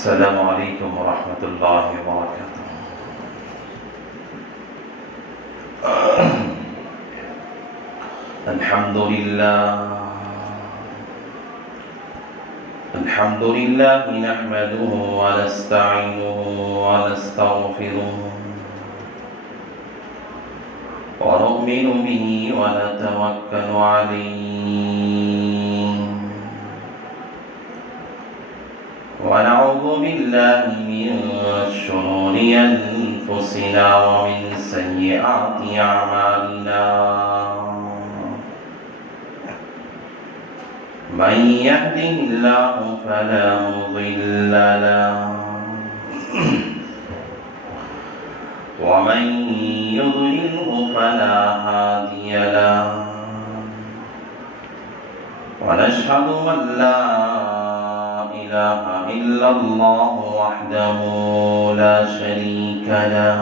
السلام علیکم ورحمۃ اللہ وبرکاتہ۔ الحمد للہ نحمده ونستعینه ونستغفره ونؤمن به ونتوکل علیہ ونعوذ باللہ من شرور انفسنا ومن سیئات اعمالنا من يهده الله فلا مضل له ومن يضلله فلا هادي له ونشهد أن لا إله إلا الله وحده لا شريك له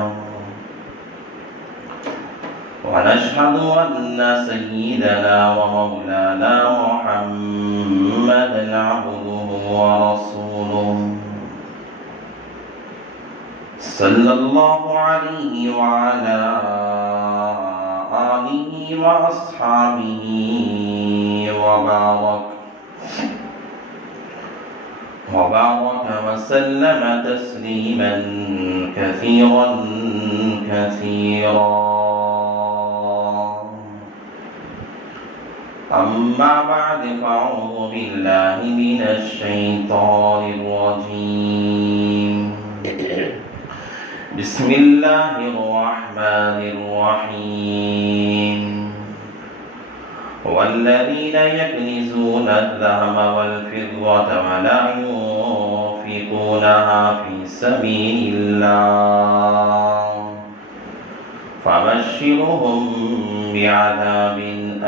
ونشهد أن سيدنا ومولانا محمدا عبده ورسوله صلى الله عليه وعلى آله وأصحابه وبارك وسلم تسليما كثيرا كثيرا. أما بعد فأعوذ بالله من الشيطان الرجيم. بسم الله الرحمن الرحيم. والذين يكنزون الذهب والفضة ولا ينفقونها في سبيل الله فبشرهم بعذاب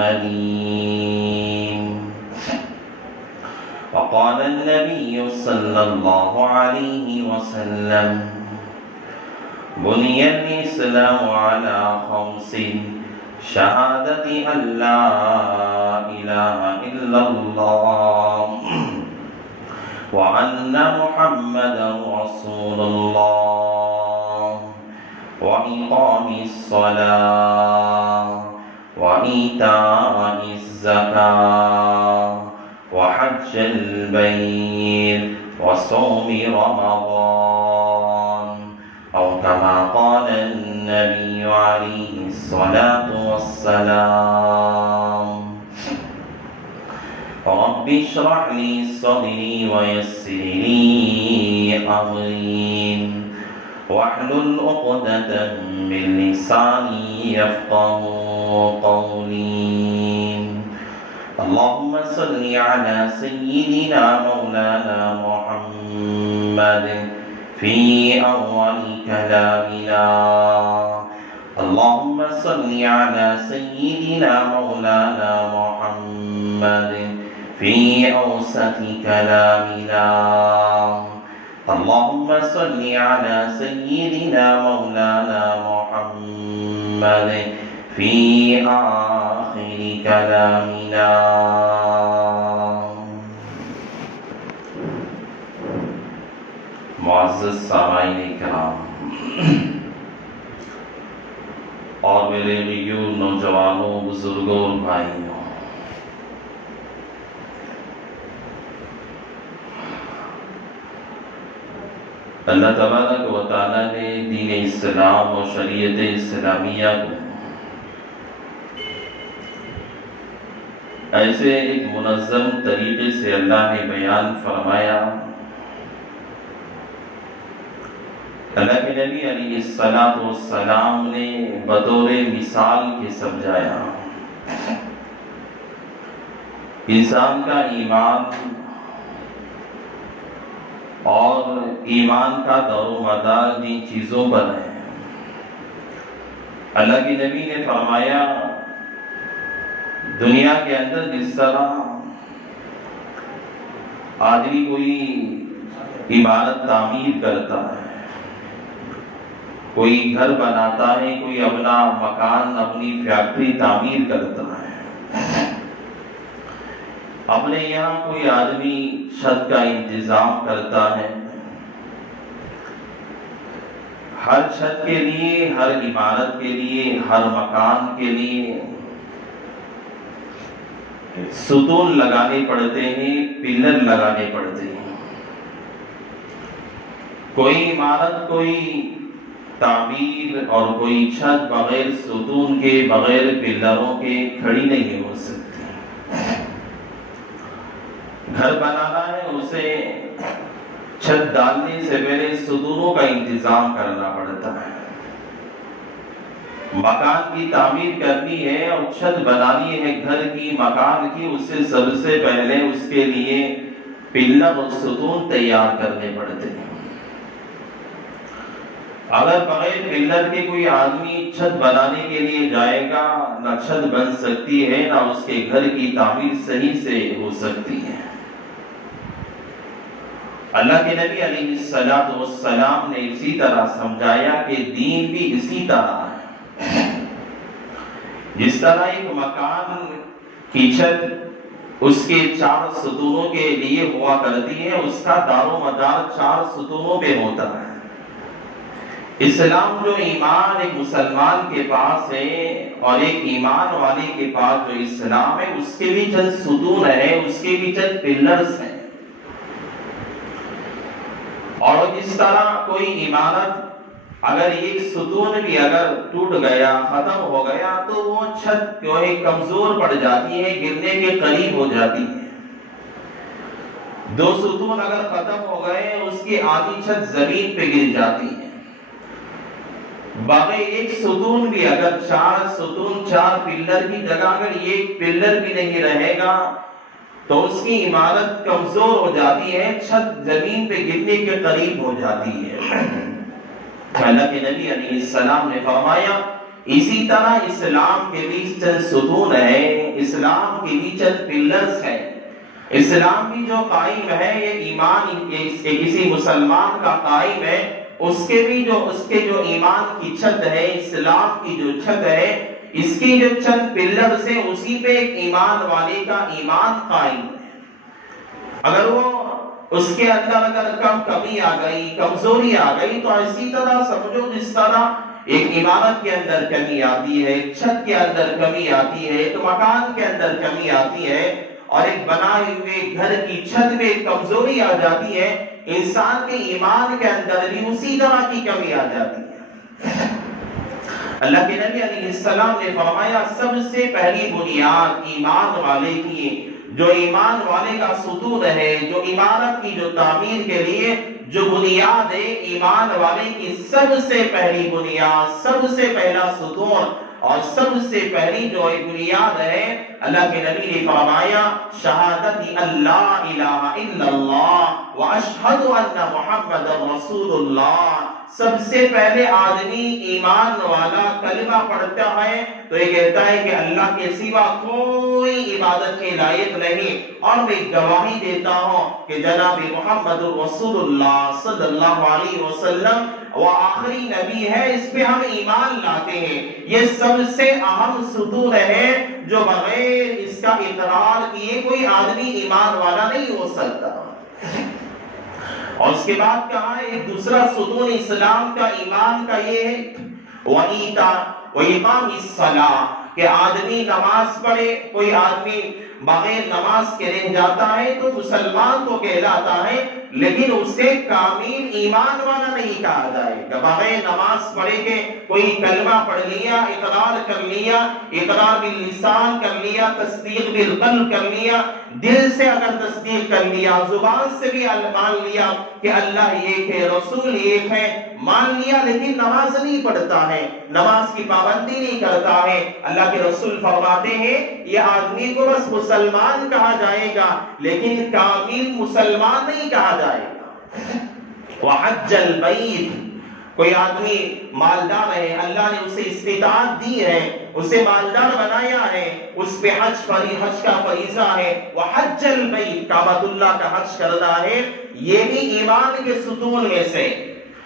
أليم. وقال النبي صلى الله عليه وسلم بني الإسلام على خمس: شهادة أن لا إله إلا الله وأن محمدا رسول الله وإقام الصلاة وإيتاء الزكاة وحج البيت وصوم رمضان، أو كما قال النبي عليه الصلاة والسلام. رب اشرح لي صدري ويسر لي أمري واحلل عقدة من لساني يفقهوا قولي. اللهم صل على سيدنا مولانا محمد في أول كلامنا. اللهم صل على سيدنا مولانا محمد في أوسط كلامنا. اللهم صل على سيدنا مولانا محمد في آخر كلامنا. معزز سامعین کرام اور میرے غیور نوجوانوں، بزرگوں اور بھائیوں، اللہ تبارک و تعالیٰ نے دین اسلام اور شریعت اسلامیہ کو ایسے ایک منظم طریقے سے اللہ نے بیان فرمایا. اللہ کے نبی علیہ السلام نے بطور مثال کے سمجھایا. انسان کا ایمان اور ایمان کا دور و مدار جن چیزوں پر ہے، اللہ کے نبی نے فرمایا دنیا کے اندر جس طرح آدمی کوئی عمارت تعمیر کرتا ہے، کوئی گھر بناتا ہے، کوئی اپنا مکان، اپنی فیکٹری تعمیر کرتا ہے، اپنے یہاں کوئی آدمی چھت کا انتظام کرتا ہے، ہر چھت کے لیے، ہر عمارت کے لیے، ہر مکان کے لیے ستون لگانے پڑتے ہیں، پلر لگانے پڑتے ہیں۔ کوئی عمارت، کوئی تعمیر اور کوئی چھت بغیر ستون کے، بغیر پلروں کے کھڑی نہیں ہو سکتی۔ گھر بنانا ہے، اسے چھت ڈالنے سے پہلے ستونوں کا انتظام کرنا پڑتا ہے۔ مکان کی تعمیر کرنی ہے اور چھت بنانی ہے گھر کی، مکان کی، اس سے سب سے پہلے اس کے لیے پلر اور ستون تیار کرنے پڑتے ہیں۔ اگر بغیر پلر کے کوئی آدمی چھت بنانے کے لیے جائے گا، نہ چھت بن سکتی ہے، نہ اس کے گھر کی تعمیر صحیح سے ہو سکتی ہے۔ اللہ کے نبی علیہ السلام نے اسی طرح سمجھایا کہ دین بھی اسی طرح ہے۔ جس طرح ایک مکان کی چھت اس کے 4 ستونوں کے لیے ہوا کرتی ہے، اس کا دار و مدار 4 ستونوں پہ ہوتا ہے۔ اسلام جو ایمان ایک مسلمان کے پاس ہے اور ایک ایمان والے کے پاس جو اسلام ہے، اس کے بھی چند ستون ہیں، اس کے بھی چند پلرز ہیں۔ اور جس طرح کوئی عمارت اگر ایک ستون بھی اگر ٹوٹ گیا، ختم ہو گیا، تو وہ چھت جو ہے کمزور پڑ جاتی ہے، گرنے کے قریب ہو جاتی ہے۔ 2 ستون اگر ختم ہو گئے، اس کی آدھی چھت زمین پہ گر جاتی ہے۔ باقی ایک ستون بھی اگر 4 ستون 4 پلر کی جگہ اگر ایک پلر بھی نہیں رہے گا تو اس کی عمارت کمزور ہو جاتی ہے، چھت زمین پہ گرنے کے قریب ہو جاتی ہے۔ اللہ کے نبی علیہ السلام نے فرمایا اسی طرح اسلام کے بھی چند ستون ہیں، اسلام کے بھی چند پلرز ہیں۔ اسلام بھی جو قائم ہے، یہ ایمان کسی مسلمان کا قائم ہے، اس کے جو ایمان کی چھت ہے، اسلام کی جو چھت ہے، اس کی جو چند پلرز ہیں، اسی پہ ایک ایمان والے کا ایمان قائم ہے۔ اگر وہ اس کے اندر اگر کمی آ گئی، کمزوری آ گئی، تو اسی طرح سمجھو جس طرح ایک عمارت کے اندر کمی آتی ہے، ایک چھت کے اندر کمی آتی ہے، ایک مکان کے اندر کمی آتی ہے، اور ایک بنائے ہوئے گھر کی چھت میں کمزوری آ جاتی ہے، انسان کے ایمان کے اندر بھی اسی طرح کی کمی آ جاتی ہے۔ اللہ کے نبی علیہ السلام نے فرمایا سب سے پہلی بنیاد ایمان والے کی، جو ایمان والے کا ستون ہے، جو عمارت کی جو تعمیر کے لیے جو بنیاد ہے، ایمان والے کی سب سے پہلی بنیاد، سب سے پہلا ستون اور سب سے پہلی جو بنیاد ہے، اللہ کے نبی نے فرمایا شہادت اللہ الہ الا اللہ واشہد ان محمد رسول اللہ۔ سب سے پہلے آدمی ایمان والا کلمہ پڑھتا ہے تو یہ کہتا ہے کہ اللہ کے سوا کوئی عبادت کے لائق نہیں، اور میں گواہی دیتا ہوں کہ جناب محمد رسول اللہ صلی اللہ علیہ وسلم وہ آخری نبی ہے، اس پہ ہم ایمان لاتے ہیں۔ یہ سب سے اہم ستون ہے جو بغیر اس کا اقرار کیے کوئی آدمی ایمان والا نہیں ہو سکتا۔ اور اس کے بعد کہا ہے ایک دوسرا ستون اسلام کا، ایمان کا یہ ہے وَإِقَامِ الصَّلَاةِ کہ آدمی نماز پڑھے۔ کوئی آدمی بغیر نماز کے رہ جاتا ہے تو مسلمان تو کہلاتا ہے، لیکن اسے کامل ایمان والا نہیں کہا جائے گا۔ بغیر نماز پڑھے کہ کوئی کلمہ پڑھ لیا، اقرار کر لیا، اقرار باللسان کر لیا، تصدیق بالقلب کر لیا، دل سے اگر تصدیق کر لیا، زبان سے بھی مان لیا کہ اللہ ایک ہے، رسول ایک ہے، مان لیا، لیکن نماز نہیں پڑھتا ہے، نماز کی پابندی نہیں کرتا ہے، اللہ کے رسول فرماتے ہیں یہ آدمی کو بس مسلمان کہا جائے گا لیکن کامل مسلمان نہیں کہا جائے گا۔ وحج البیت کوئی آدمی مالدار ہے، اللہ نے اسے استطاعت دی ہے، اسے مالدار بنایا ہے، اس پہ حج کا فریضہ ہے، وحج البیت کعبۃ اللہ کا حج کرنا ہے، یہ بھی ایمان کے ستون میں سے۔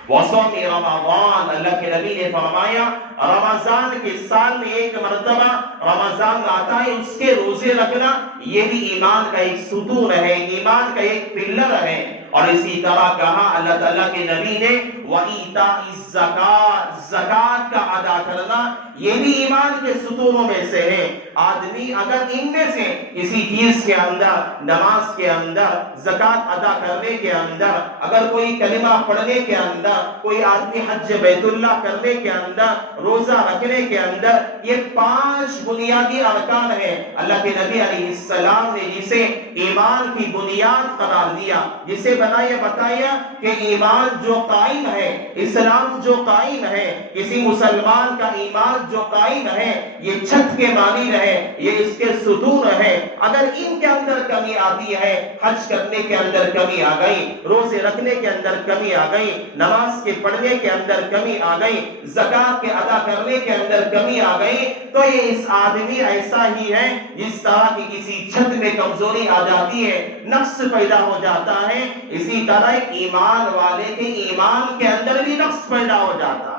وصوم رمضان اللہ کے نبی نے فرمایا رمضان کے سال میں ایک مرتبہ رمضان آتا ہے، اس کے روزے رکھنا یہ بھی ایمان کا ایک ستون ہے، ایمان کا ایک پلر ہے۔ اور اسی طرح کہا اللہ تعالیٰ کے نبی نے وَإِيتَاءِ الزَّكَاةِ، زکوٰۃ کا ادا کرنا یہ بھی ایمان کے ستونوں میں سے ہے۔ آدمی اگر ان میں سے کسی چیز کے اندر، نماز کے اندر، زکوٰۃ ادا کرنے کے اندر، اگر کوئی کلمہ پڑھنے کے اندر، کوئی آدمی حج بیت اللہ کرنے کے اندر، روزہ رکھنے کے اندر، یہ 5 بنیادی ارکان ہیں۔ اللہ کے نبی علیہ السلام نے جسے ایمان کی بنیاد قرار دیا، جسے بتایا کہ ایمان جو قائم ہے، اسلام جو قائم ہے، کسی مسلمان کا ایمان جو قائم ہے، یہ چھت کے مانند ہے، یہ اس کے ستون ہے۔ اگر ان کے اندر کمی آتی ہے، حج کرنے کے اندر کمی آ گئی، روزے رکھنے کے اندر کمی آ گئی، نماز کے پڑھنے کے اندر کمی آ گئی، زکوٰۃ کے ادا کرنے کے اندر کمی آ گئی، تو یہ اس آدمی ایسا ہی ہے جس طرح کی کسی چھت میں کمزوری آ جاتی ہے، نقص پیدا ہو جاتا ہے، اسی طرح ایمان والے کے ایمان کے اندر بھی نقص پیدا ہو جاتا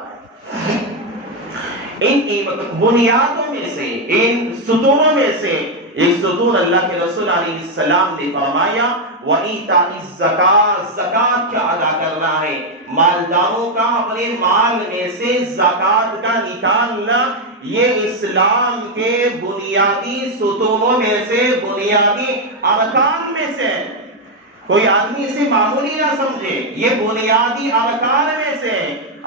ہے۔ ان بنیادوں میں سے، ان ستونوں میں سے ایک ستون اللہ کے رسول علیہ السلام نے فرمایا وَإِيتَاءِ الزَّكَاةِ، زکوٰۃ کا ادا کرنا ہے۔ مالداروں کا اپنے مال میں سے زکوٰۃ کا نکالنا یہ اسلام کے بنیادی ستونوں میں سے، بنیادی ارکان میں سے، کوئی آدمی اسے معمولی نہ سمجھے، یہ بنیادی ارکان میں سے۔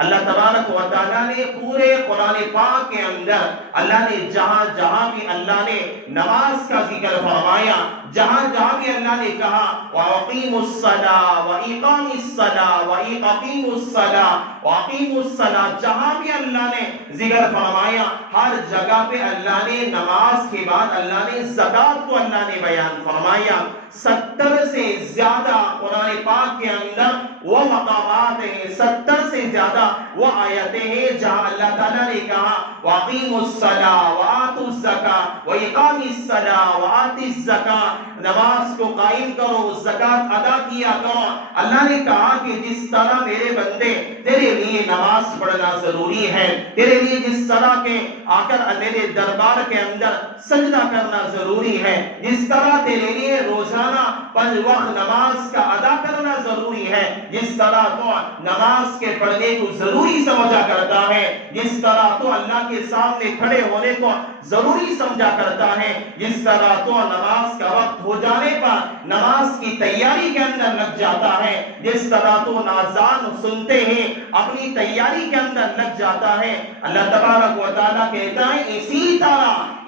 اللہ تبارک و تعالیٰ نے پورے قرآن پاک کے اندر اللہ نے جہاں جہاں بھی اللہ نے نماز کا ذکر فرمایا، جہاں جہاں بھی اللہ نے کہا وَأَقِيمُوا الصَّلَاةَ وَإِقَامِ الصَّلَاةِ وَأَقِيمُوا الصَّلَاةَ وَأَقِيمُوا الصَّلَاةَ، جہاں بھی اللہ نے ذکر فرمایا ہر جگہ پہ اللہ نے نماز کے بعد اللہ نے زکوٰۃ کو اللہ نے بیان فرمایا۔ 70 سے زیادہ قرآن پاک کے اندر وہ مقامات ہیں، 70 سے زیادہ وہ آیتیں ہیں جہاں اللہ تعالیٰ نے کہا وَأَقِيمُوا الصَّلَاةَ وَآتُوا الزَّكَاةَ وَإِقَامِ الصَّلَاةِ وَآتِ الزَّكَاةَ، نماز کو قائم کرو، زکوٰۃ ادا کیا کرو۔ اللہ نے کہا کہ جس طرح میرے بندے تیرے لیے نماز پڑھنا ضروری ہے، تیرے لیے جس طرح کے آ کر میرے دربار کے اندر سجدہ کرنا ضروری ہے، جس طرح تیرے لیے روزانہ 5 وقت نماز کا ادا کرنا ضروری ہے، جس طرح تو نماز کے پڑھنے کو ضروری سمجھا کرتا ہے، جس طرح تو اللہ کے سامنے کھڑے ہونے کو ضروری سمجھا کرتا ہے، جس طرح تو نماز کا وقت ہو جانے پر نماز کی تیاری کے اندر لگ جاتا ہے، جس طرح تو اذان سنتے ہیں اپنی تیاری کے اندر لگ جاتا ہے، اللہ تبارک و تعالیٰ کہتا ہے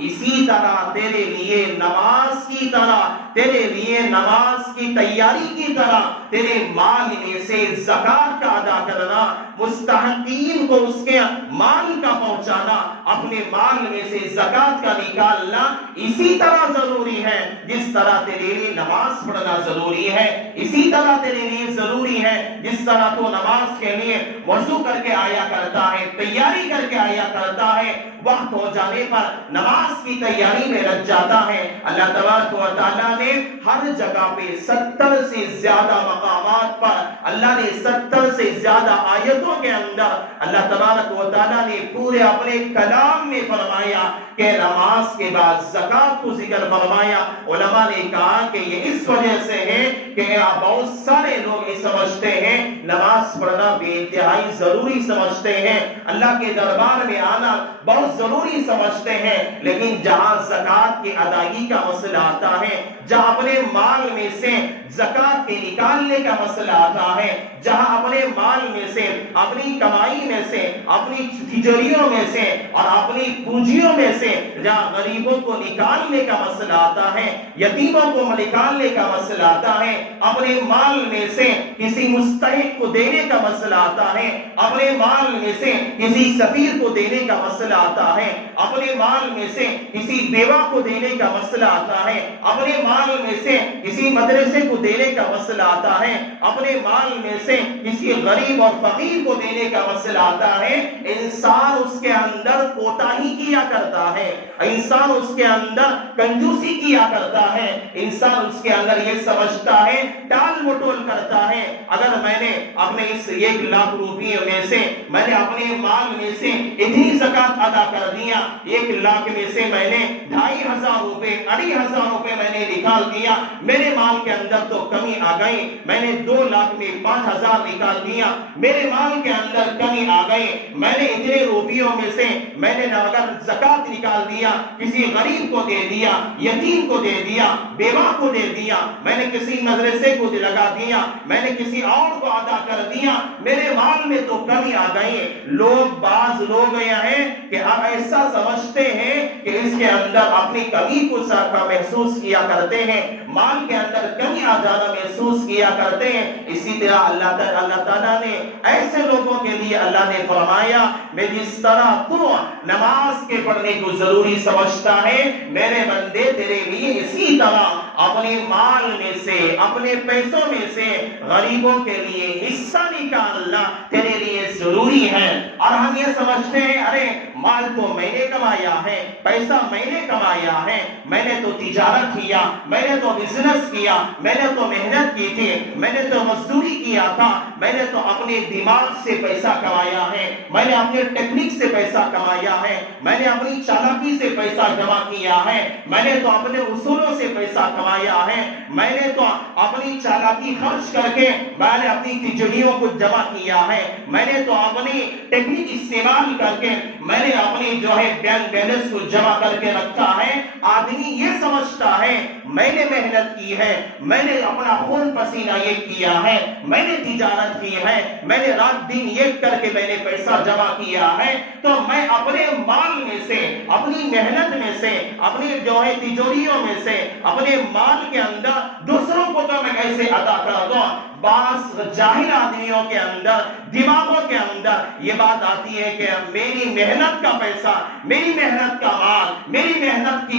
اسی طرح تیرے لیے نماز کی طرح، تیرے لیے نماز کی تیاری کی طرح تیرے مال میں سے زکوٰۃ کا ادا کرنا، مستحقین کو اس کے مال کا پہنچانا، اپنے مال میں سے زکوٰۃ کا نکالنا اسی طرح ضروری ہے جس طرح تیرے لیے نماز پڑھنا ضروری ہے، اسی طرح تیرے لیے ضروری ہے جس طرح تو نماز کے لیے وضو کر کے آیا کرتا ہے، تیاری کر کے آیا کرتا ہے، وقت ہو جانے پر نماز کی تیاری میں لگ جاتا ہے۔ اللہ تبارک و تعالیٰ نے ہر جگہ پہ 70 سے زیادہ مقامات پر، اللہ نے 70 سے زیادہ آیتوں کے اندر اللہ تبارک و تعالیٰ نے پورے اپنے کلام میں فرمایا کہ نماز کے بعد زکوٰۃ کو ذکر فرمایا۔ علماء نے کہا کہ یہ اس وجہ سے ہے کہ بہت سارے لوگ یہ سمجھتے ہیں نماز پڑھنا بے انتہائی ضروری سمجھتے ہیں، اللہ کے دربار میں آنا بہت ضروری سمجھتے ہیں، لیکن جہاں زکوٰۃ کی ادائیگی کا مسئلہ آتا ہے، جہاں اپنے مال میں سے زکوٰۃ کے نکالنے کا مسئلہ آتا ہے، جہاں اپنے مال میں سے، اپنی کمائی میں سے، اپنی تجاریوں میں سے اور اپنی پونجیوں میں سے جہاں غریبوں کو نکالنے کا مسئلہ آتا ہے، یتیموں کو نکالنے کا مسئلہ آتا ہے، اپنے مال میں سے کسی مستحق کو دینے کا مسئلہ آتا ہے، اپنے مال میں سے کسی سفیر کو دینے کا مسئلہ آتا ہے، اپنے مال میں سے کسی بیوہ کو دینے کا مسئلہ آتا ہے، اپنے مال میں سے کسی مدرسے کو دینے کا مسئلہ آتا ہے، اپنے مال میں سے کسی غریب اور فقیر کو کو دینے کا مسئلہ آتا ہے انسان اس کے اندر کوتاہی کیا کرتا ہے، انسان اس کے اندر کنجوسی کیا کرتا ہے، انسان اس کے اندر یہ سمجھتا ہے ٹال مٹول کرتا ہے اگر میں نے اپنے اس 1,00,000 روپے میں سے میں نے اپنے مال میں سے اتنی زکات ادا کر دیا، 1,00,000 میں سے میں نے 2,500 روپے 2,500 روپے میں نے نکال دیا، میرے مال کے اندر تو کمی آ گئی، میں نے 2,00,000 میں 5,000 نکال دیا، میرے مال کے اندر کمی آ گئی، میں نے اتنے روپیوں میں سے میں نے اگر زکات نکال دیا، کسی غریب کو دے دیا، یتیم کو دے دیا، بیوہ کو دے دیا، میں نے کسی مدرسے کو لگا دیا، میں نے کسی اور کو ادا کر دیا، میرے مال میں تو کمی آ گئی۔ بعض لوگ یہ ہیں کہ آپ ایسا سمجھتے ہیں کہ اس کے اندر اپنی کمی کو محسوس کیا کرتے ہیں، مال کے اندر کمی آ جانا محسوس کیا کرتے ہیں۔ اسی طرح اللہ تعالیٰ نے ایسے لوگوں کے لیے اللہ نے فرمایا میں جس طرح تو نماز کے پڑھنے کو ضروری سمجھتا ہے میرے بندے تیرے لیے اسی طرح اپنے مال میں سے اپنے پیسوں میں سے غریبوں کے لیے حصہ نکالنا تیرے لیے ضروری ہے۔ اور ہم یہ سمجھتے ہیں ارے مال تو میں نے کمایا ہے، پیسہ میں نے کمایا ہے، میں نے تو تجارت کیا، میں نے تو بزنس کیا، میں نے تو محنت کی تھی، میں نے تو مزدوری کیا تھا، میں نے تو اپنے دماغ سے پیسہ کمایا ہے، میں نے اپنے ٹیکنک سے پیسہ کمایا ہے، میں نے اپنی چالاکی سے پیسہ جمع کیا ہے، میں نے تو اپنے اصولوں سے پیسہ کمایا ہے، میں نے تو اپنی چالاکی خرچ کر کے میں نے اپنی تجریوں کو جمع کیا ہے، میں نے تو اپنی ٹیکنک استعمال کر کے میں نے اپنی جو ہے بینک بیلنس کو جمع کر کے رکھا ہے۔ آدمی یہ سمجھتا ہے میں نے محنت کی ہے، میں نے اپنا خون پسینہ یہ کیا ہے، میں نے تجارت کی ہے، میں نے رات دن ایک کر کے میں نے پیسہ جمع کیا ہے، تو میں اپنے مال میں سے اپنی محنت میں سے اپنی جو ہے تجوریوں میں سے اپنے مال کے اندر دوسروں کو تو میں کیسے عطا کر دوں۔ بعض جاہل آدمیوں کے اندر دماغوں کے اندر یہ بات آتی ہے کہ میری محنت کا پیسہ، میری محنت کا مال، میری محنت کی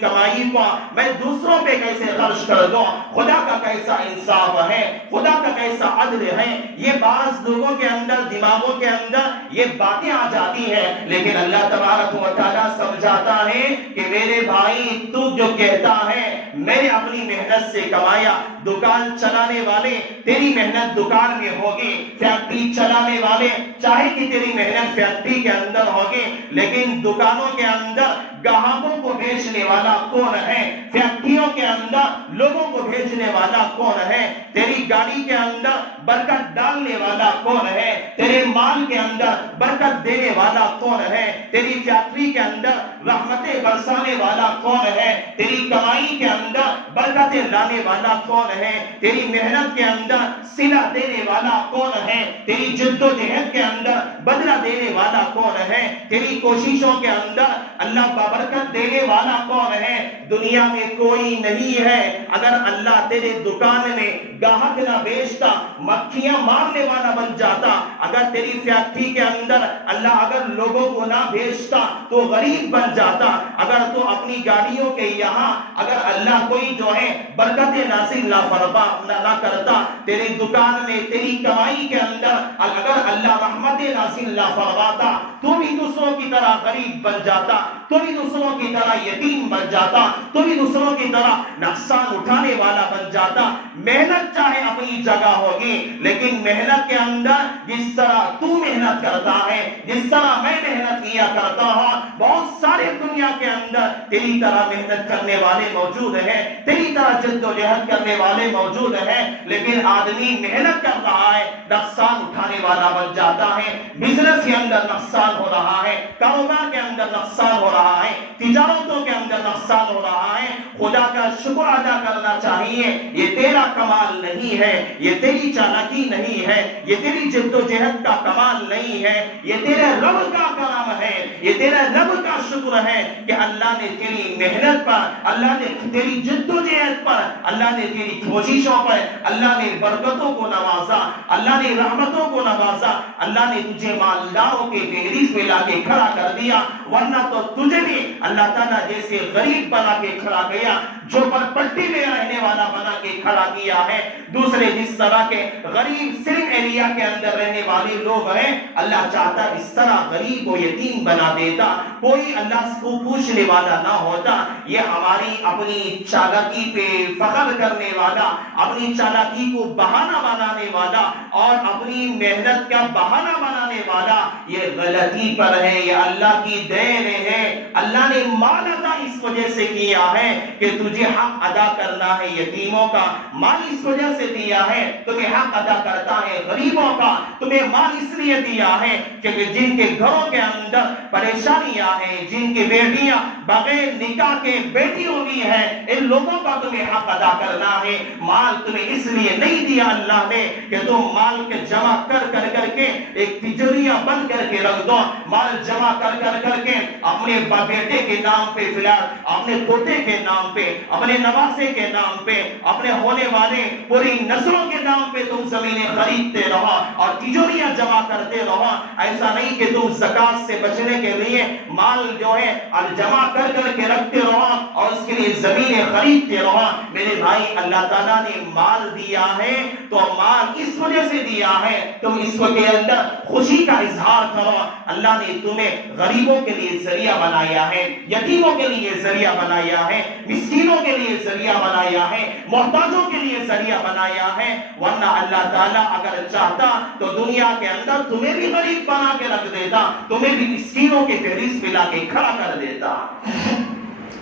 کمائی کو میں دوسروں پہ کیسے خرچ کر دوں، خدا کا کیسا انصاف ہے، خدا کا کیسا عدل ہے۔ یہ بعض لوگوں کے اندر دماغوں کے اندر یہ باتیں آ جاتی ہیں، لیکن اللہ تبارک و تعالیٰ سمجھاتا ہے کہ میرے بھائی تو جو کہتا ہے میں نے اپنی محنت سے کمایا، دکان چلانے والے تیری محنت دکان میں ہوگی، فیکٹری چلانے والے چاہے کہ تیری محنت فیکٹری کے اندر ہوگی، لیکن دکانوں کے اندر گاہکوں کو بیچنے والا کون ہے، فیکٹریوں کے اندر لوگوں کو بھیجنے والا کون ہے، تیری گاڑی کے اندر برکت ڈالنے والا کون ہے، تیرے مال کے اندر برکت دینے والا کون ہے، تیری فیکٹری کے اندر رحمتیں برسانے والا کون ہے، تیری کمائی کے اندر برکتیں لانے والا کون ہے، تیری محنت کے اندر صلہ دینے والا کون ہے، تیری جد و جہد کے اندر بدلہ دینے والا کون ہے، تیری کوششوں کے اندر اللہ بابرکت دینے والا کون ہے۔ دنیا میں کوئی نہیں ہے، اگر اللہ تیرے دکان میں گاہک نہ بیچتا مکھیاں مارنے والا بن جاتا، اگر تیری فیکٹری کے اندر اللہ اگر لوگوں کو نہ بھیجتا تو غریب بن جاتا، اگر تو اپنی گاڑیوں کے یہاں اگر اللہ کوئی جو ہے برکت نازل نہ کرتا، تیری دکان میں تیری کمائی کے اندر اگر اللہ رحمت نازل نہ فرماتا تو بھی دوسروں کی طرح غریب بن جاتا، تو بھی دوسروں کی طرح یتیم بن جاتا، تو بھی دوسروں کی طرح نقصان اٹھانے والا بن جاتا۔ محنت چاہے اپنی جگہ ہوگی، لیکن محنت کے اندر جس طرح تو محنت کرتا ہے، جس طرح میں محنت کیا کرتا ہوں، بہت سارے دنیا کے اندر تیری طرح محنت کرنے والے موجود ہیں، تیری طرح جد و جہد کرنے والے موجود ہیں، لیکن آدمی محنت کر رہا ہے نقصان اٹھانے والا بن جاتا ہے۔ بزنس کے اندر نقصان ہو رہا ہے، کاروبار کے اندر نقصان ہو رہا ہے، تجارتوں کے اندر نقصان ہو رہا ہے۔ خدا کا شکر ادا کرنا چاہیے، یہ تیرا کمال نہیں ہے، یہ تیری چالاکی نہیں ہے، یہ تیری جد و جہد کا کمال نہیں ہے، یہ تیرے رب کا کرم ہے، یہ تیرے رب کا شکر ہے کہ اللہ نے تیری محنت پر، اللہ نے تیری جد و جہد پر، اللہ نے تیری کوششوں پر اللہ نے برکتوں کو نوازا، اللہ نے رحمتوں کو نوازا، اللہ نے تجھے مالداروں کے فہرست میں لا کے کھڑا کر دیا، ورنہ تو تجھے بھی اللہ تعالیٰ جیسے غریب بنا کے کھڑا گیا، جو پرپٹی میں رہنے والا بنا کے کھڑا کیا ہے. دوسرے جس طرح کے غریب صرف ایریا کے اندر رہنے والے لوگ ہیں, اللہ چاہتا اس طرح غریب و یتیم بنا دیتا, کوئی اللہ کو پوچھنے والا نہ ہوتا. یہ ہماری اپنی چالاکی پہ فخر کرنے والا, اپنی چالاکی کو بہانہ بنانے والا اور اپنی محنت کا بہانہ بنانے والا یہ غلطی پر ہے. یہ اللہ کی دین ہے. اللہ نے مال عطا اس وجہ سے کیا ہے کہ تجھے حق ادا کرنا ہے. یتیموں کا مال اس وجہ سے دیا ہے, تمہیں حق ادا کرتا ہے. غریبوں کا تمہیں مال اس لیے دیا ہے کہ جن کے گھروں کے اندر پریشانیاں ہیں, جن کی بیٹیاں بغیر نکاح کے بیٹی ہوئی ہیں, ان لوگوں کا تمہیں حق ادا کرنا ہے. مال تمہیں اس لیے نہیں دیا اللہ نے کہ تم مال کے جمع کر کے ایک تجوریاں بند کر کے رکھ دو. مال جمع کر کے اپنے بیٹے کے نام پہ, فی الحال اپنے پوتے کے نام پہ, اپنے نواسے کے نام پہ, اپنے ہونے والے پوری نسلوں کے نام پہ تم زمینیں خریدتے رہو اور تجوریاں جمع کرتے رہو. ایسا نہیں کہ تم زکات سے بچنے کے لیے مال جو ہے جمع کر کے رکھتے رہو اور اس کے لیے زمینیں خریدتے رہو. میرے بھائی, اللہ تعالیٰ نے مال دیا ہے تو مال اس وجہ سے دیا ہے تم اس کے اندر خوشی کا اظہار کرو. اللہ نے تمہیں غریبوں کے لیے ذریعہ بنایا ہے, یتیموں کے لیے ذریعہ بنایا ہے, مسکینوں کے لیے ذریعہ بنایا ہے, محتاجوں کے لیے ذریعہ بنایا ہے. ورنہ اللہ تعالیٰ اگر چاہتا تو دنیا کے اندر تمہیں بھی غریب بنا کے رکھ دیتا, تمہیں بھی مسکینوں کے فہرست میں لا کے کھڑا کر دیتا.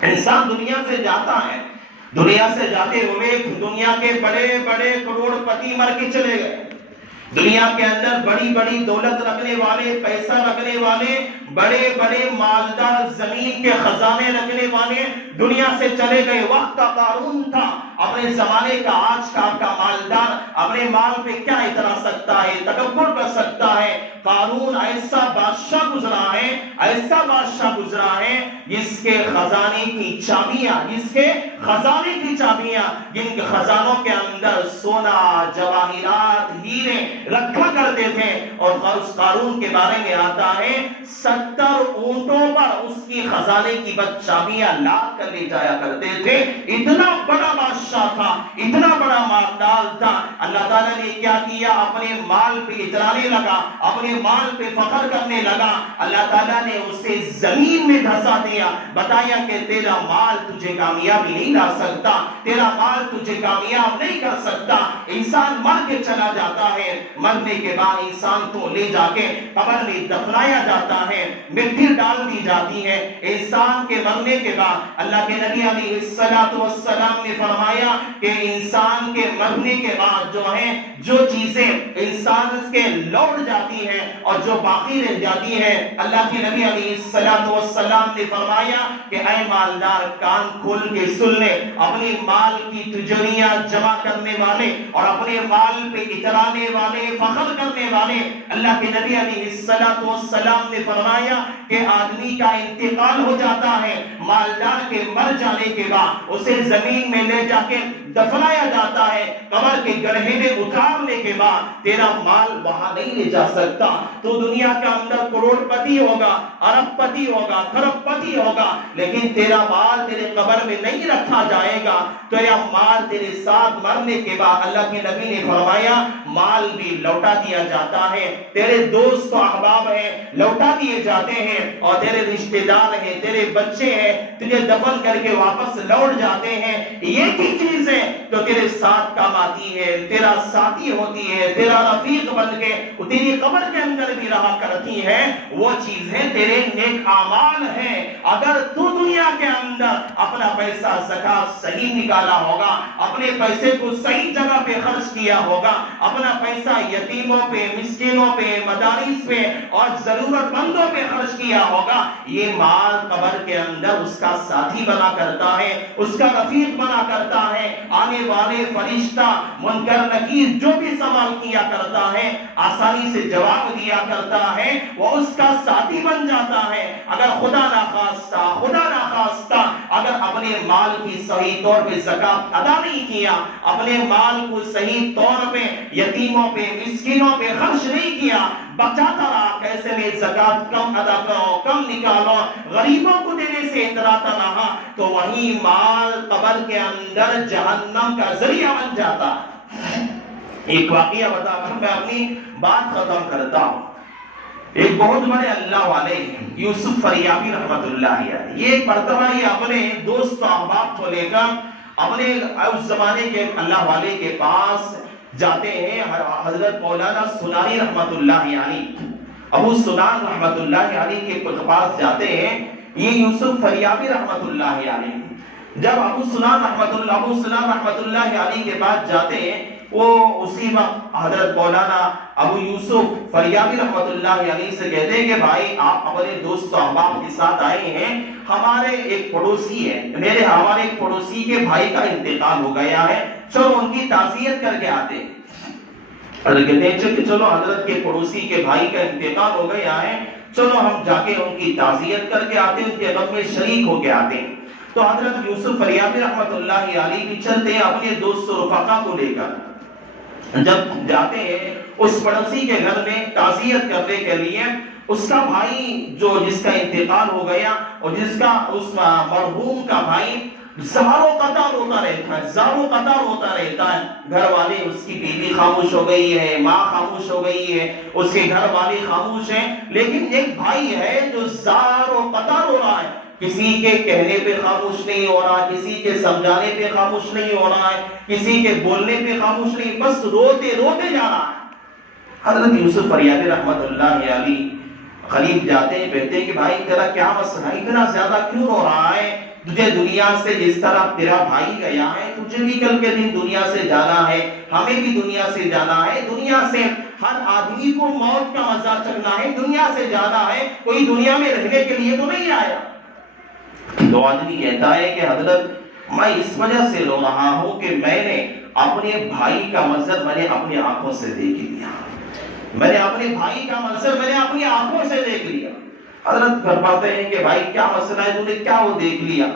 انسان دنیا سے جاتا ہے, دنیا سے جاتے ہوئے دنیا کے بڑے بڑے کروڑ پتی مر کے چلے گئے. دنیا کے اندر بڑی بڑی دولت رکھنے والے, پیسہ رکھنے والے, بڑے بڑے مالدار, زمین کے خزانے رکھنے والے دنیا سے چلے گئے. وقت کا قارون تھا, اپنے زمانے کا آج کا مالدار اپنے مال پہ کیا اترا سکتا ہے, تکبر کر سکتا ہے. قارون ایسا بادشاہ گزرا ہے, ایسا بادشاہ گزرا ہے جس کے خزانے کی چابیاں, جس کے خزانے کی چابیاں, جن کے خزانوں کے اندر سونا, جواہرات, ہیرے رکھا کرتے تھے. اور اس قارون کے بارے میں آتا ہے 70 اونٹوں پر اس کی خزانے کی چابیاں لاد کر لے جایا کرتے تھے. اتنا بڑا بادشاہ تھا, اتنا بڑا مالدار تھا. اللہ تعالیٰ نے کیا کیا, اپنے مال پہ اترانے لگا, اپنے مال پہ فخر کرنے لگا. اللہ تعالیٰ نے اسے زمین میں دھسا دیا, بتایا کہ تیرا مال تجھے کامیابی نہیں لا سکتا, تیرا مال تجھے کامیاب نہیں کر سکتا. انسان مر کے چلا جاتا ہے, مرنے کے بعد انسان کو لے جا کے قبر میں دفنایا جاتا ہے, مٹی ڈال دی جاتی ہے. انسان کے مرنے کے بعد اللہ کے نبی علیہ السلام نے فرمایا کہ انسان کے مرنے کے بعد جو ہے جو چیزیں انسان کے لوٹ جاتی ہیں اور جو باقی رہ جاتی ہے, اللہ کے نبی علیہ السلام نے فرمایا کہ اے مالدار کان کھول کے سن لے, اپنی مال کی تجوریاں جمع کرنے والے اور اپنے مال پہ اترانے والے, فخر کرنے والے, اللہ کے نبی علیہ السلام نے فرمایا کہ آدمی کا انتقال ہو جاتا ہے, مالدار کے مر جانے کے بعد اسے زمین میں لے جا کے دفنایا جاتا ہے, قبر کے گڑھے میں اتارنے کے بعد تیرا مال وہاں نہیں لے جا سکتا. تو دنیا کے اندر کروڑ پتی ہوگا, ارب پتی ہوگا, کھرب پتی ہوگا, لیکن تیرا مال تیرے قبر میں نہیں رکھا جائے گا. تیرا مال تیرے ساتھ مرنے کے بعد اللہ کے نبی نے فرمایا مال بھی لوٹا دیا جاتا ہے. تیرے دوست و احباب ہیں لوٹا دیے جاتے ہیں, اور تیرے رشتہ دار ہیں, تیرے بچے ہیں, تجھے دفن کر کے واپس لوٹ جاتے ہیں. یہ کی چیز ہے تو تیرے ساتھ کام آتی ہے, تیرا ساتھی ہوتی ہے, تیرا رفیق بن کے تیری قبر کے اندر بھی رہا کرتی ہے. وہ چیزیں تیرے نیک اعمال ہیں. اگر تو دنیا کے اندر اپنا پیسہ زکات صحیح نکالا ہوگا, اپنے پیسے کو صحیح جگہ پہ خرچ کیا ہوگا, اپنا پیسہ یتیموں پہ, مسکینوں پہ, مدارس پہ اور ضرورت مندوں پہ خرچ کیا ہوگا, یہ مال قبر کے اندر اس کا ساتھی بنا کرتا ہے, اس کا رفیق بنا کرتا ہے. آنے والے فرشتہ منکر نکیر جو بھی سوال کیا کرتا ہے آسانی سے جواب دیا کرتا ہے, وہ اس کا ساتھی بن جاتا ہے. اگر خدا ناخواستہ اگر اپنے مال کی صحیح طور پہ زکات ادا نہیں کیا, اپنے مال کو صحیح طور پہ یتیموں پہ, مسکینوں پہ خرچ نہیں کیا, بچاتا رہا کیسے میں زکات کم ادا کروں، کم نکالوں، غریبوں کو دینے سے اتراتا رہا، تو وہی مال قبر کے اندر جہنم کا ذریعہ بن جاتا۔ ایک واقعہ بتا کر میں اپنی بات ختم کرتا ہوں۔ ایک بہت بڑے اللہ والے ہیں یوسف فریابی رحمت اللہ علیہ، یہ ایک مرتبہ یہ اپنے دوست و احباب کو لے کر اپنے اس زمانے کے اللہ والے کے پاس جاتے ہیں، حضرت مولانا سنانی رحمت اللہ علیہ، ابو سنان رحمت اللہ علیہ کے پاس جاتے ہیں۔ یہ یوسف فریابی رحمت اللہ علیہ جب ابو سنان رحمت اللہ علیہ کے پاس جاتے ہیں، وہ اسی وقت حضرت مولانا ابو یوسف فریابی رحمت اللہ علیہ سے کہتے ہیں کہ بھائی آپ اپنے دوست و احباب کے ساتھ آئے ہیں، ہمارے ایک پڑوسی ہے، ہمارے ایک پڑوسی کے بھائی کا انتقال ہو گیا ہے، چلو ان کی تعزیت کر کے آتے ہیں۔ حضرت کہتے ہیں کہ چلو حضرت کے پڑوسی کے بھائی کا انتقال ہو گیا ہے، چلو ہم جا کے ان کی تعزیت کر کے آتے ہیں، ان کے غم میں شریک ہو کے آتے ہیں۔ تو حضرت یوسف فریابی رحمت اللہ علیہ بھی چلتے ہیں اپنے دوست و رفقا کو لے کر، جب جاتے ہیں اس پڑوسی کے گھر میں تعزیت کرنے کے لیے، اس کا بھائی جس کا انتقال ہو گیا اور جس کا اس مرحوم کا بھائی زاروں قطار ہوتا رہتا ہے، گھر والے، اس کی بیوی خاموش ہو گئی ہے، ماں خاموش ہو گئی ہے، اس کے گھر والے خاموش ہیں، لیکن ایک بھائی ہے جو زاروں قطار ہو رہا ہے، کسی کے کہنے پہ خاموش نہیں ہو رہا، کسی کے سمجھانے پہ خاموش نہیں ہو رہا ہے، کسی کے بولنے پہ خاموش نہیں، بس روتے جا رہا ہے۔ حضرت یوسف فریابی رحمت اللہ علیہ قریب جاتے ہیں، کہتے ہیں کہ بھائی تیرا کیا مسئلہ ہے، اتنا زیادہ کیوں رو رہا ہے؟ تجھے دنیا سے جس طرح تیرا بھائی گیا ہے، تجھے بھی کل کے دن دنیا سے جانا ہے، ہمیں بھی دنیا سے جانا ہے، دنیا سے ہر آدمی کو موت کا مزہ چکنا ہے، دنیا سے جانا ہے، کوئی دنیا میں رہنے کے لیے تو نہیں آیا۔ تو آدمی کہتا ہے کہ حضرت میں اس وجہ سے رو رہا ہوں کہ میں نے اپنے بھائی کا منظر میں نے اپنی آنکھوں سے دیکھ لیا، میں نے اپنے بھائی کا منظر میں نے اپنی آنکھوں سے دیکھ لیا۔ حضرت فرماتے ہیں کہ بھائی کیا مسئلہ ہے، تو نے کیا وہ دیکھ لیا؟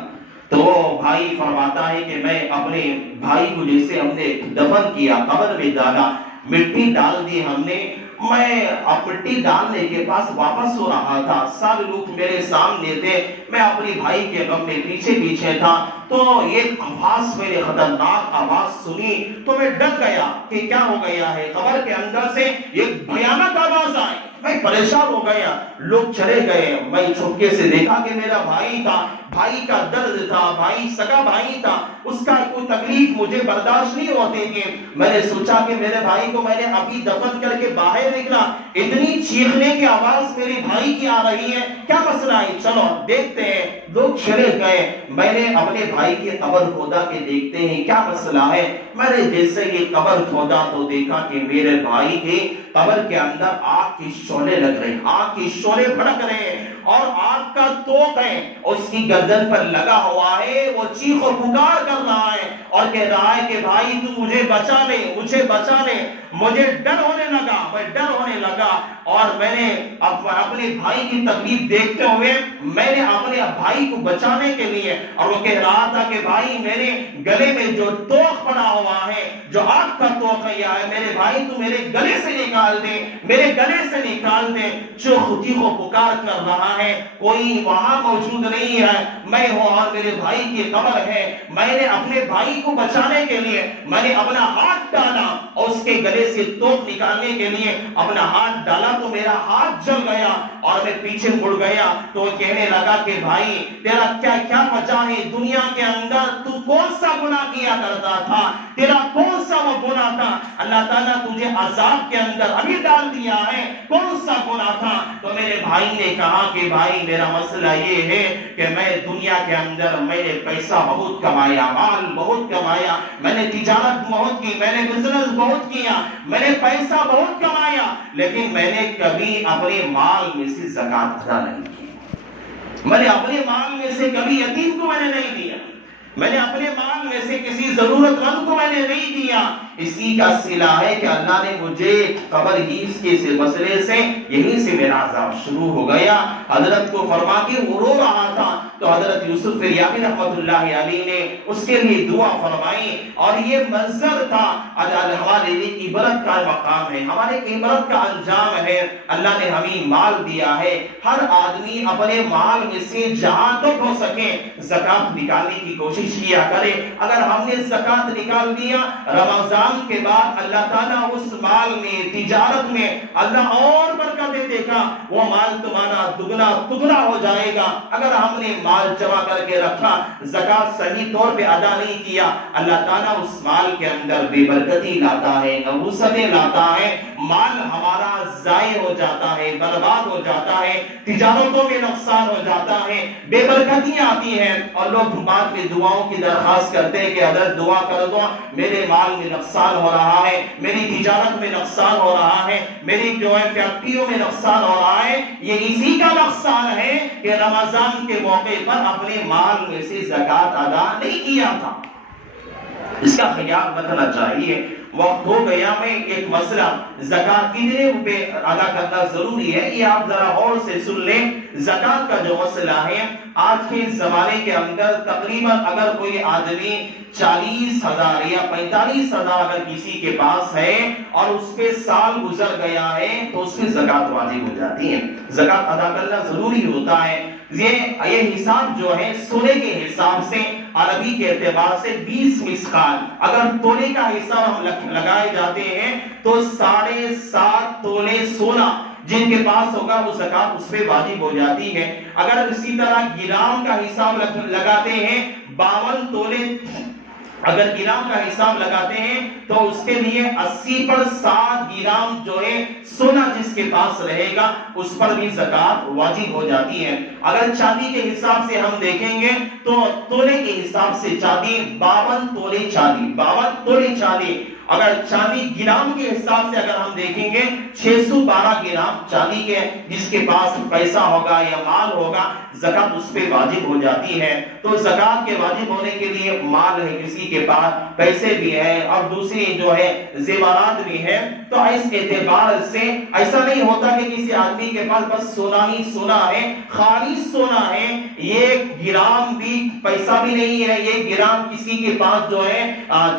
تو بھائی فرماتا ہے کہ میں اپنے بھائی کو جیسے ہم نے دفن کیا، قبر میں ڈالا، مٹی ڈال دی ہم نے، میں اب مٹی ڈالنے کے پاس واپس ہو رہا تھا، سب لوگ میرے سامنے تھے، میں اپنے بھائی کے غم میں پیچھے تھا، تو ایک آواز، میں نے خطرناک آواز سنی، تو میں ڈر گیا کہ کیا ہو گیا ہے، قبر کے اندر سے ایک بھیانک آواز آئی، میں پریشان ہو گیا، لوگ چلے گئے، میں چھپکے سے دیکھا کہ میرا بھائی تھا، بھائی کا درد تھا، بھائی سگا بھائی تھا، اس کا کوئی تکلیف مجھے برداشت نہیں ہوتی تھی، میں نے سوچا کہ میرے بھائی کو میں نے ابھی دفن کر کے باہر نکلا، اتنی چیخنے کی آواز میرے بھائی کی آ رہی ہے، کیا مسئلہ ہے، چلو دیکھتے ہیں، لوگ چلے گئے، میں نے اپنے بھائی کی قبر کھودا کے دیکھتے ہیں کیا مسئلہ ہے، میں نے جیسے یہ قبر کھودا تو دیکھا کہ میرے بھائی کی قبر کے اندر آگ کی شعلے لگ رہے ہیں، آگ کی شعلے بھڑک رہے ہیں، اور آگ کا توق ہے اس کی گردن پر لگا ہوا ہے، وہ چیخ و پکار کر رہا ہے اور کہہ رہا ہے کہ بھائی تو مجھے بچا لے، مجھے بچا لے، مجھے ڈر ہونے لگا، اور میں نے اپنے بھائی کی تکلیف دیکھتے ہوئے میں نے اپنے بھائی کو بچانے کے لیے، اور وہ کہہ رہا تھا کہ بھائی میرے گلے میں جو توق پڑا ہوا ہے، جو آگ کا توق ہے میرے بھائی تو میرے گلے سے نکال دے، میرے گلے سے نکال دے، چیخ و پکار کر رہا ہے، کوئی وہاں موجود نہیں ہے، میں ہوں اور میرے بھائی کی قبر ہے، میں نے اپنے بھائی کو بچانے کے لیے میں نے اپنا ہاتھ ڈالا اور اس کے گلے سے توق نکالنے کے لیے اپنا ہاتھ ڈالا تو میرا ہاتھ جل گیا اور میں پیچھے مڑ گیا، تو وہ کہنے لگا کہ بھائی تیرا کیا وجہ ہے، دنیا کے اندر تو کون سا گناہ کیا کرتا تھا، تیرا کون سا وہ گناہ تھا، اللہ تعالیٰ تجھے عذاب کے اندر ابھی ڈال دیا ہے، کون سا گناہ تھا؟ تو میرے بھائی نے کہا کہ بھائی میرا مسئلہ یہ ہے کہ میں دنیا کے اندر میں نے پیسہ بہت کمایا، مال بہت کمایا، میں نے تجارت بہت کی، میں نے بزنس بہت کیا، میں نے پیسہ بہت کمایا، لیکن میں نے کبھی اپنے مال میں سے زکات ادا نہیں کی، میں نے اپنے مال میں سے کبھی یتیم کو میں نے نہیں دیا، میں نے اپنے مال میں سے کسی ضرورت مند کو میں نے نہیں دیا، اسی کا صلہ ہے کہ اللہ نے مجھے قبر ہی اس کے مسئلے سے یہیں سے میرا عذاب شروع ہو گیا. حضرت کو فرما کے وہ رو رہا تھا تو حضرت یوسف فریابی رحمت اللہ علیہ نے اس کے لیے دعا فرمائی. اور یہ منظر تھا ہمارے لیے عبرت کا مقام ہے, ہمارے عبرت کا انجام ہے. اللہ نے ہمیں مال دیا ہے, ہر آدمی اپنے مال میں سے جہاں تک ہو سکے زکات نکالنے کی کوشش کیا کرے. اگر ہم نے زکات نکال دیا رمضان کے بعد اللہ تعالیٰ اس مال میں تجارت میں اللہ اور برکت دے گا, وہ مال تمہارا دگنا تگنا ہو جائے گا. اگر ہم نے مال جمع کر کے رکھا, زکات صحیح طور پہ ادا نہیں کیا, اللہ تعالیٰ اس مال کے اندر بے برکتی لاتا ہے, نحوستیں لاتا ہے, مال ہمارا ضائع ہو جاتا ہے, برباد ہو جاتا ہے, تجارتوں میں نقصان ہو جاتا ہے, بے برکتیاں آتی ہیں. اور لوگ بعد میں دعاؤں کی درخواست کرتے ہیں کہ حضرت دعا کر دو, میرے مال میں نقصان ہو رہا ہے, میری تجارت میں نقصان ہو رہا ہے, میری جو ہے فیکٹریوں میں نقصان ہو رہا ہے. یہ اسی کا نقصان ہے کہ رمضان کے موقع پر اپنے مال میں سے زکات ادا نہیں کیا تھا. اس کا خیال رکھنا چاہیے. وقت ہو گیا, میں ایک مسئلہ زکات کتنے روپے ادا کرنا ضروری ہے یہ آپ ذرا غور سے سن لیں. زکات کا جو مسئلہ ہے آج کے زمانے کے اندر تقریباً اگر کوئی آدمی 40,000 یا 45,000 اگر کسی کے پاس ہے اور اس پہ سال گزر گیا ہے تو اس پہ زکات واجب ہو جاتی ہے. زکات ادا کرنا ضروری ہوتا ہے. یہ حساب جو ہے سونے کے حساب سے عربی کے اعتبار سے 20 مسقال, اگر تولے کا حساب ہم لگائے جاتے ہیں تو 7.5 تولے سونا جن کے پاس ہوگا وہ زکات اس پہ واجب ہو جاتی ہے. اگر اسی طرح گرام کا حساب لگاتے ہیں 52 تولے, اگر گرام کا حساب لگاتے ہیں تو اس کے لیے 80 پر 7 گرام جو ہے سونا جس کے پاس رہے گا اس پر بھی زکات واجب ہو جاتی ہے. اگر چاندی کے حساب سے ہم دیکھیں گے تو تولے کے حساب سے چاندی 52 تولے چاندی, 52 تولے چاندی. اگر چاندی گرام کے حساب سے اگر ہم دیکھیں گے 612 گرام چاندی کے جس کے پاس پیسہ ہوگا یا مال ہوگا زکات اس پہ واجب ہو جاتی ہے. تو زکات کے واجب ہونے کے لیے مال ہے, کسی کے پاس پیسے بھی ہیں اور دوسری جو ہے زیورات بھی ہیں, تو اس اعتبار سے ایسا نہیں ہوتا کہ کسی آدمی کے پاس بس سونا ہی سونا ہے, خالص سونا ہے, یہ گرام بھی پیسہ بھی نہیں ہے, یہ گرام کسی کے پاس جو ہے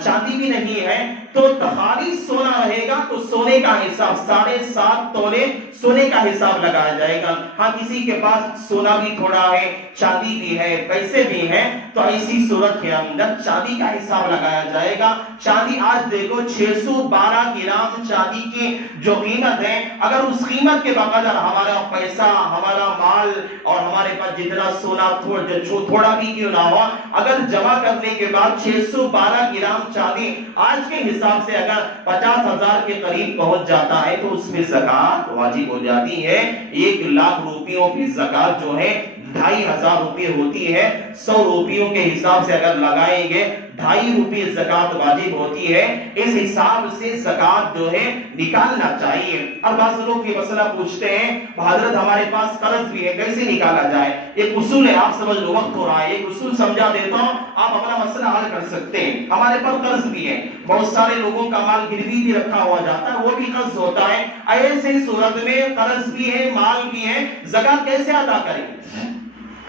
چاندی بھی نہیں ہے, تو خالص سونا رہے گا تو سونے کا حساب 7.5 تولے سونے کا حساب لگایا جائے گا. ہاں کسی کے پاس سونا بھی تھوڑا ہے, چاندی بھی ہے, پیسے بھی ہیں, تو ایسی صورت کے اندر چاندی کا حساب لگایا جائے گا. چاندی آج دیکھو 612 گرام چاندی کی جو قیمت ہے, اگر اس قیمت کے بقدر ہمارا پیسہ, ہمارا مال اور ہمارے پاس جتنا سونا تھوڑا بھی کیوں نہ ہو, اگر جمع کرنے کے بعد 612 گرام چاندی آج کے حساب سے اگر 50,000 کے قریب پہنچ جاتا ہے تو اس میں زکات واجب ہو جاتی ہے. 1 لاکھ روپیوں کی زکات جو ہے 2,500 روپے ہوتی ہے. 100 روپیوں کے حساب سے اگر لگائیں گے 2.5 روپے زکات واجب ہوتی ہے. اس حساب سے زکات جو ہے نکالنا چاہیے. اور بعض لوگ یہ مسئلہ پوچھتے ہیں حضرت ہمارے پاس قرض بھی ہے کیسے نکالا جائے؟ ایک اصول ہے, آپ سمجھ لو, وقت ہو رہا ہے, ایک اصول سمجھا دیتا ہوں, آپ اپنا مسئلہ حل کر سکتے ہیں. ہمارے پاس قرض بھی ہے, بہت سارے لوگوں کا مال گروی بھی رکھا ہوا جاتا ہے, وہ بھی قرض ہوتا ہے. ایسے صورت میں قرض بھی ہے, مال بھی ہے, زکات کیسے ادا کریں؟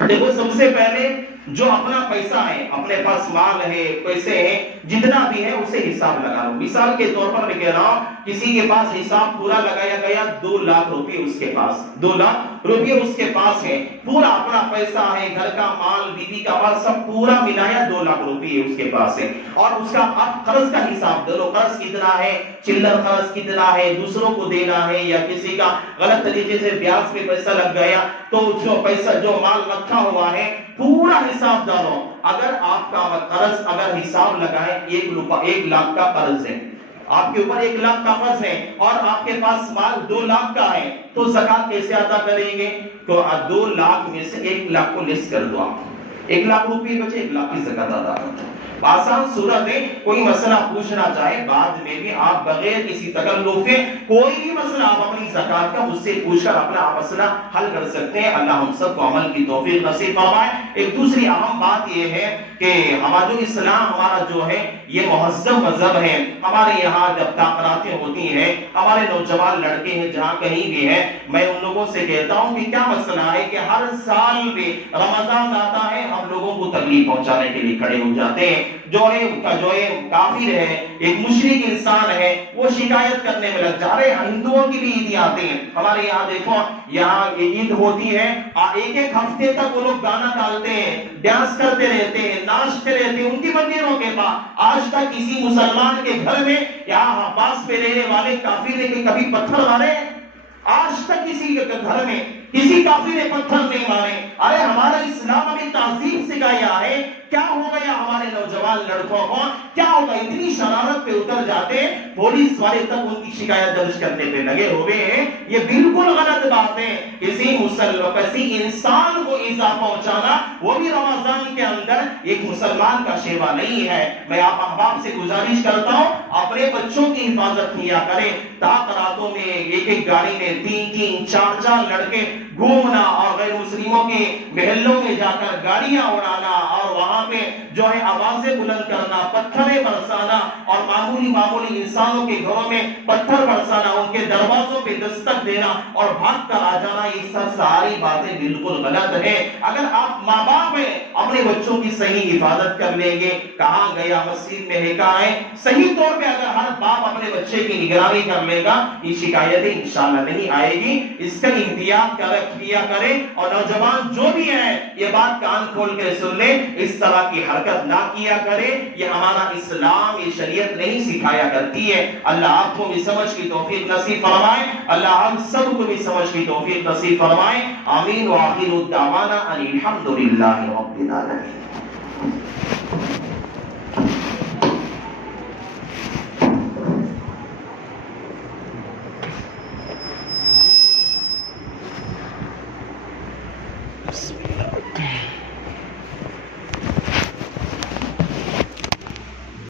دیکھو سب سے پہلے جو اپنا پیسہ ہے, اپنے پاس مال ہے, پیسے ہیں, جتنا بھی ہے اسے حساب لگا لو. مثال کے طور پر میں کہہ رہا ہوں کسی کے پاس حساب پورا لگایا گیا 2 لاکھ روپے اس کے پاس, 2 لاکھ روپے اس کے پاس ہے, پورا اپنا پیسہ ہے, گھر کا مال, بیوی کا مال سب پورا ملایا 2 لاکھ روپے اس کے پاس ہے. اور اس کا اب قرض کا حساب دو, قرض کتنا ہے, چلر قرض کتنا ہے, دوسروں کو دینا ہے یا کسی کا غلط طریقے سے بیاج پہ پیسہ لگ گیا, تو جو پیسہ جو مال رکھا ہوا ہے پورا حساب ڈالو. اگر آپ کا قرض اگر حساب لگائیں 1 لاکھ کا قرض ہے, آپ کے اوپر 1 لاکھ کا قرض ہے اور آپ کے پاس مال 2 لاکھ کا ہے, تو زکات کیسے ادا کریں گے؟ تو 2 لاکھ میں سے 1 لاکھ کو لیس کر دو. آپ 1 لاکھ روپے بچے, 1 لاکھ کی زکات ادا کر دو. آسان صورت ہے. کوئی مسئلہ پوچھنا چاہے بعد میں بھی آپ بغیر کسی تکلف کے کوئی بھی مسئلہ آپ اپنی زکات کا مجھ سے پوچھ کر اپنا مسئلہ حل کر سکتے ہیں. اللہ ہم سب کو عمل کی توفیق نصیب فرمائے. ایک دوسری اہم بات یہ ہے کہ ہمارا جو اسلام ہمارا جو ہے یہ مہذب مذہب ہے. ہمارے یہاں جب تقریریں ہوتی ہیں, ہمارے نوجوان لڑکے ہیں جہاں کہیں بھی ہیں, میں ان لوگوں سے کہتا ہوں کہ کیا مسئلہ ہے کہ ہر سال بھی رمضان آتا ہے ہم لوگوں کو تکلیف پہنچانے کے لیے کھڑے ہو جاتے ہیں. جو ہے کافر ہے, ایک مشرک انسان ہے, وہ شکایت کرنے میں لگ جا رہے. ہندوؤں کی بھی عیدیں آتی ہیں ہمارے یہاں, دیکھو یہاں عید ہوتی ہے, ایک ایک ہفتے تک وہ لوگ گانا ڈالتے ہیں, ڈانس کرتے رہتے ہیں, ناچتے رہتے ہیں ان کی مندروں کے پاس. آج تک کسی مسلمان کے گھر میں یا عباس پہ رہنے والے کافر نے کبھی پتھر مارے؟ آج تک کسی گھر میں کسی کافر نے پتھر نہیں مارے. ارے ہمارا اسلام ہمیں تہذیب سکھایا ہے. کیا ہو گیا ہمارے نوجوان لڑکوں کو, کیا ہوگا اتنی شرارت پہ اتر جاتے ہیں, پولیس والے تک ان کی شکایت درج کرنے پہ لگے ہوئے ہیں. یہ بالکل غلط بات ہے. کسی انسان کو ایذا پہنچانا وہ بھی رمضان کے اندر ایک مسلمان کا شیوا نہیں ہے. میں آپ احباب سے گزارش کرتا ہوں اپنے بچوں کی حفاظت کیا کریں. راتوں میں ایک ایک گاڑی میں 3-3 4-4 لڑکے گھومنا اور غیر مسلموں کے محلوں میں جا کر گاڑیاں اڑانا اور وہاں پہ جو ہے آوازیں بلند کرنا, پتھریں برسانا اور معمولی انسانوں کے گھروں میں پتھر برسانا, ان کے دروازوں پہ دستک دینا اور بھاگ کر آ جانا, یہ سب ساری باتیں بالکل غلط ہیں. اگر آپ ماں باپ ہیں اپنے بچوں کی صحیح حفاظت کر لیں گے, کہاں گیا مسجد میں ہے کہاں ہے, صحیح طور پہ اگر ہر باپ اپنے بچے کی نگرانی کر لے گا, یہ شکایتیں انشاءاللہ نہیں آئے گی. اس کا احتیاط کیا کریں. اور نوجوان جو بھی ہیں یہ بات کان کھول کے سن لیں, اس طرح کی حرکت نہ کیا کریں. یہ ہمارا اسلام, یہ شریعت نہیں سکھایا کرتی ہے. اللہ آپ کو بھی سمجھ کی توفیق نصیب فرمائے. اللہ ہم سب کو بھی سمجھ کی توفیق نصیب فرمائے. آمین. وآخر الدعوانا ان الحمدللہ رب العالمین. بسم اللہ.